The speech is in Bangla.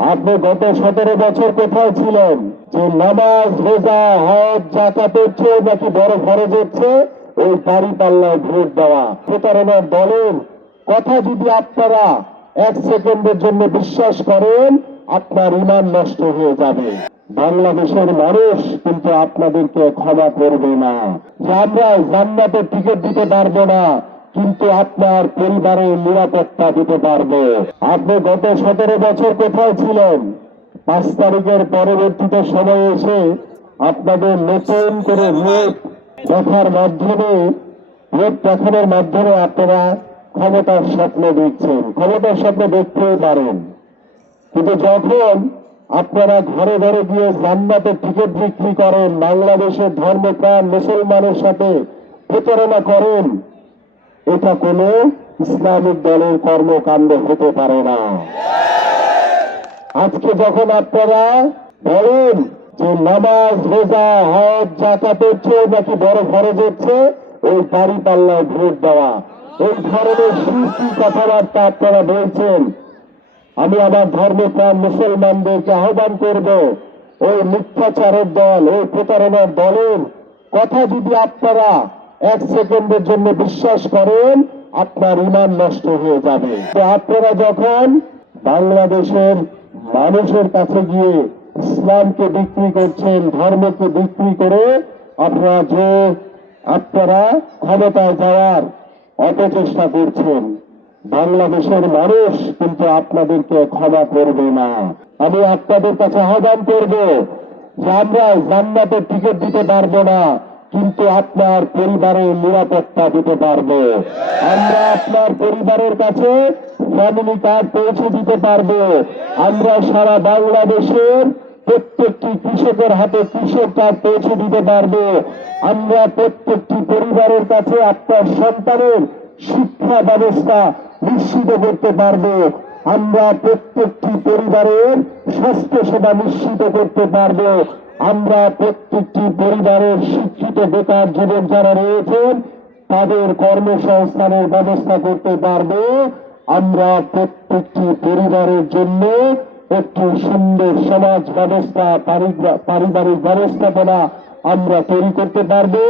আপনি গত 17 বছর কোথায় ছিলেন? যে নামাজ, রোজা, হজ, যাকাতের চেয়ে নাকি বড় ফরজ হচ্ছে ওই দাড়ি পাল্লায় ভোট দেওয়া। প্রতারণার দলের কথা যদি আপনারা 1 সেকেন্ডের জন্য বিশ্বাস করেন, আপনার ঈমান নষ্ট হয়ে যাবে। বাংলাদেশের মানুষ কিন্তু আপনাদেরকে ক্ষমা করবে না। যে আমরা জান্নাতের টিকিট দিতে পারবো না, কিন্তু আপনার পরিবারের নিরাপত্তা দিতে পারবো। আপনি গত 17 বছর কোথায় ছিলেন? 5 তারিখের পরবর্তীতে সময় এসে আপনাদের নতুন করে রূপ দেখার মাধ্যমে, রূপ দেখানোর মাধ্যমে আপনারা ক্ষমতার স্বপ্ন দেখছেন। ক্ষমতার স্বপ্ন দেখতেই পারেন, কিন্তু যখন আপনারা ঘরে ঘরে গিয়ে জান্নাতের টিকিট বিক্রি করেন, বাংলাদেশের ধর্মপ্রাণ মুসলমানের সাথে প্রতারণা করেন, এটা কোন ইসলামিক দলের কর্মকাণ্ড হতে পারে না। আজকে যখন আপনারা বলেন যে নামাজ, রোজা, হজ, যাকাতের চেয়ে নাকি বড় ফরজ হচ্ছে ওই দাড়ি পাল্লায় ভোট দেওয়া, এই ধরনের শিরকি কথাবার্তা আপনারা বলছেন, আমি আমার ধর্মপ্রাণ মুসলমানদেরকে আহ্বান করব, ওই মিথ্যাচারের দল, ওই প্রতারণার দলের কথা যদি আপনারা 1 সেকেন্ডের জন্য বিশ্বাস করেন, আপনার ঈমান নষ্ট হয়ে যাবে। তো আপনারা যখন বাংলাদেশের মানুষের কাছে গিয়ে ইসলামকে বিক্রি করছেন, ধর্মকে বিক্রি করে আপনারা ক্ষমতায় যাওয়ার অপচেষ্টা করছেন, বাংলাদেশের মানুষ কিন্তু আপনাদেরকে ক্ষমা করবে না। আমি আপনাদের কাছে আহ্বান করব যে আমরা জান্নাতের টিকিট দিতে পারবো না, কিন্তু আপনার পরিবারের নিরাপত্তা দিতে পারবো। আমরা আপনার পরিবারের কাছে ফ্যামিলি কার্ড পৌঁছে দিতে পারবো। আমরা সারা বাংলাদেশের প্রত্যেকটি কৃষকের হাতে কৃষক কার্ড পৌঁছে দিতে পারবো। আমরা প্রত্যেকটি পরিবারের কাছে আপনার সন্তানের শিক্ষা ব্যবস্থা নিশ্চিত করতে পারবো। আমরা প্রত্যেকটি পরিবারের স্বাস্থ্য সেবা নিশ্চিত করতে পারবো। আমরা প্রত্যেকটি পরিবারের শিক্ষিত বেকার যুবক যারা রয়েছেন তাদের কর্মসংস্থানের ব্যবস্থা করতে পারবো। আমরা প্রত্যেকটি পরিবারের জন্য একটি সুন্দর সমাজ ব্যবস্থা, পারিবারিক ব্যবস্থাপনা আমরা তৈরি করতে পারবো।